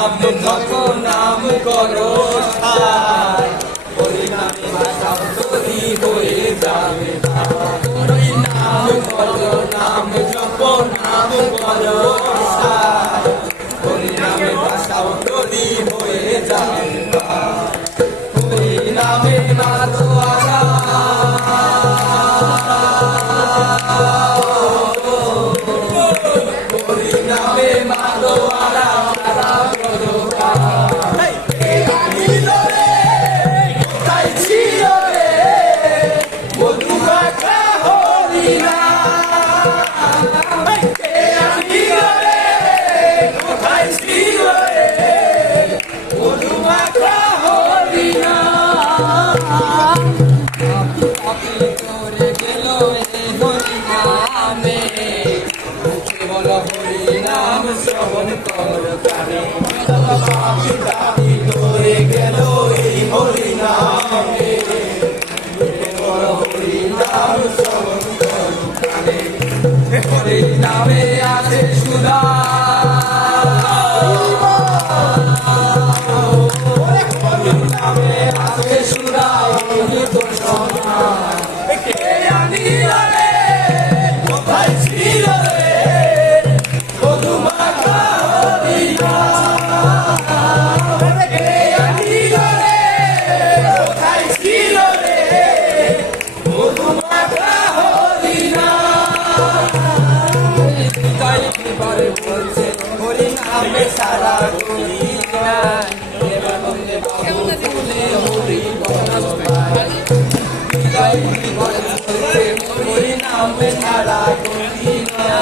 নাম যত নাম করো সাই, হরি নামে ভাষা তরি হয়ে যাবে ভাই। হরি নাম করো নাম জপ নাম করো সাই, হরি নামে ভাষা তরি হয়ে যাবে ভাই। হরি নামে মাতোয়ারা হরি নামে মাতোয়ারা সারা প্রদোকা কে আনিল রে কোথায় ছিল রে মধু মাখা হরি নাম কে আনিল রে কোথায় ছিল রে মধু মাখা হরি নাম করে গেল রে হরি নামে মুখে বলো হরি নাম শ্রবণ কর প্রাণে পাপি দাবি করে গেল এই হরি নামে মুখে বলো হরি নাম শ্রবণ কর প্রাণে হরি নামে আছে সুধা হরি নামে আছে সুধা অমৃত সমান কে আনিল রে কোথায় ছিল রে মধু মাখা হরি নাম কে আনিল রে কোথায় ছিল রে মধু মাখা হরি নাম হৃদয় এবারে বলছে হরি নামে সারা দুনিয়া দেবানন্দে বাবু তুলে হরি বল হৃদয় এবারে বলছে হরি নামে সারা দুনিয়া